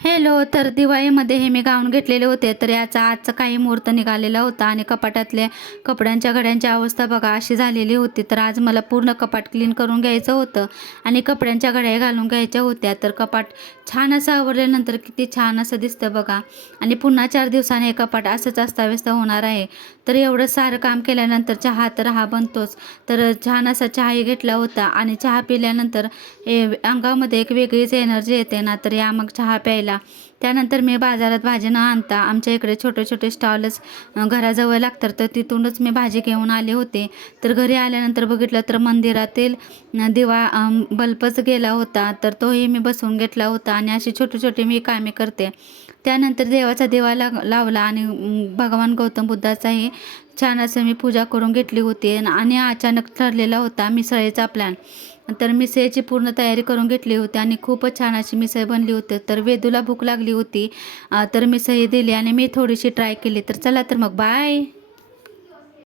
Hello. तर दिवाळीमध्ये हे मी गाऊन घेतलेले होते. तर याचा आजचा काही मुहूर्त निघालेला होता आणि कपाटातल्या कपड्यांच्या घड्यांची अवस्था बघा अशी झालेली होती. तर आज मला पूर्ण कपाट क्लीन करून घ्यायचं होतं आणि कपड्यांच्या घड्या घालून घ्यायच्या होत्या. तर कपाट छान असं आवरल्यानंतर किती छान असं दिसतं बघा. आणि पुन्हा 4 दिवसांनी हे कपाट असंच अस्ताव्यस्त होणार आहे. तर एवढं सारं काम केल्यानंतर चहा तर हा बनतोच. तर छान असा चहाही घेतला होता आणि चहा पिल्यानंतर अंगामध्ये एक वेगळीच एनर्जी येते ना. तर या मग चहा प्यायला. त्यानंतर मी बाजारात भाजी न आणता आमच्या इकडे छोटे छोटे स्टॉलच घराजवळ लागतात. तर तिथूनच मी भाजी घेऊन आले होते. तर घरी आल्यानंतर बघितलं तर मंदिरातील दिवा बल्बच गेला होता. तर तोही मी बसवून घेतला होता आणि अशी छोटी छोटी मी कामे करते. त्यानंतर देवाचा दिवा लावला आणि भगवान गौतम बुद्धाचाही छान असं मी पूजा करून घेतली होती. आणि अचानक ठरलेला होता मिसळीचा प्लॅन. तर मिसळीची पूर्ण तयारी करून घेतली होती आणि खूपच छान अशी मिसळ बनली होती. तर वेदूला भूक लागली होती. तर मिसळी दिली आणि मी थोडीशी ट्राय केली. तर चला तर मग बाय.